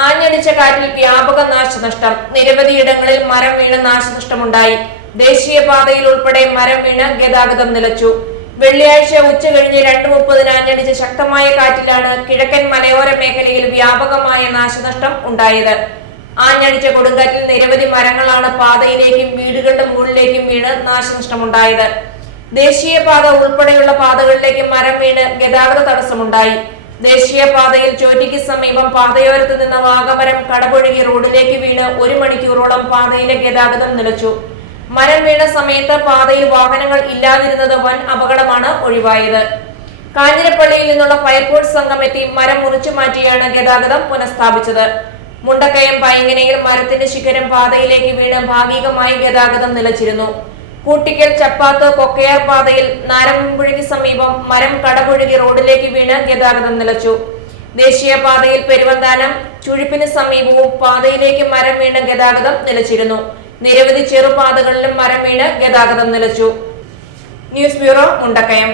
ആഞ്ഞടിച്ച കാറ്റിൽ വ്യാപക നാശനഷ്ടം. നിരവധിയിടങ്ങളിൽ മരം വീണ് നാശനഷ്ടമുണ്ടായി. ദേശീയപാതയിൽ ഉൾപ്പെടെ മരം വീണ് ഗതാഗതം നിലച്ചു. വെള്ളിയാഴ്ച ഉച്ച കഴിഞ്ഞ് രണ്ട് മുപ്പതിന് ആഞ്ഞടിച്ച ശക്തമായ കാറ്റിലാണ് കിഴക്കൻ മലയോര മേഖലയിൽ വ്യാപകമായ നാശനഷ്ടം ഉണ്ടായത്. ആഞ്ഞടിച്ച കൊടുങ്കാറ്റിൽ നിരവധി മരങ്ങളാണ് പാതയിലേക്കും വീടുകളുടെ മുകളിലേക്കും വീണ് നാശനഷ്ടമുണ്ടായത്. ദേശീയപാത ഉൾപ്പെടെയുള്ള പാതകളിലേക്ക് മരം വീണ് ഗതാഗത തടസ്സമുണ്ടായി. ദേശീയപാതയിൽ ചോറ്റിക്ക് സമീപം പാതയോരത്ത് നിന്ന് വാഗമരം കടപുഴകി റോഡിലേക്ക് വീണ് ഒരു മണിക്കൂറോളം പാതയിലെ ഗതാഗതം നിലച്ചു. മരം വീണ സമയത്ത് പാതയിൽ വാഹനങ്ങൾ ഇല്ലാതിരുന്നത് വൻ അപകടമാണ് ഒഴിവായത്. കാഞ്ഞിരപ്പള്ളിയിൽ നിന്നുള്ള ഫയർഫോഴ്സ് സംഘം മരം മുറിച്ചു മാറ്റിയാണ് ഗതാഗതം പുനഃസ്ഥാപിച്ചത്. മുണ്ടക്കയം പയങ്ങനയിൽ മരത്തിന്റെ ശിഖരം പാതയിലേക്ക് വീണ് ഭാഗികമായി ഗതാഗതം നിലച്ചിരുന്നു. കൂട്ടിക്കൽ ചപ്പാത്ത് കൊക്കയാർ പാതയിൽ നാരമ്പുഴയ്ക്ക് സമീപം മരം കടപുഴകി റോഡിലേക്ക് വീണ് ഗതാഗതം നിലച്ചു. ദേശീയപാതയിൽ പെരുവന്താനം ചുഴിപ്പിന് സമീപവും പാതയിലേക്ക് മരം വീണ് ഗതാഗതം നിലച്ചിരുന്നു. നിരവധി ചെറുപാതകളിലും മരം വീണ് ഗതാഗതം നിലച്ചു. News bureau Mundakkayam.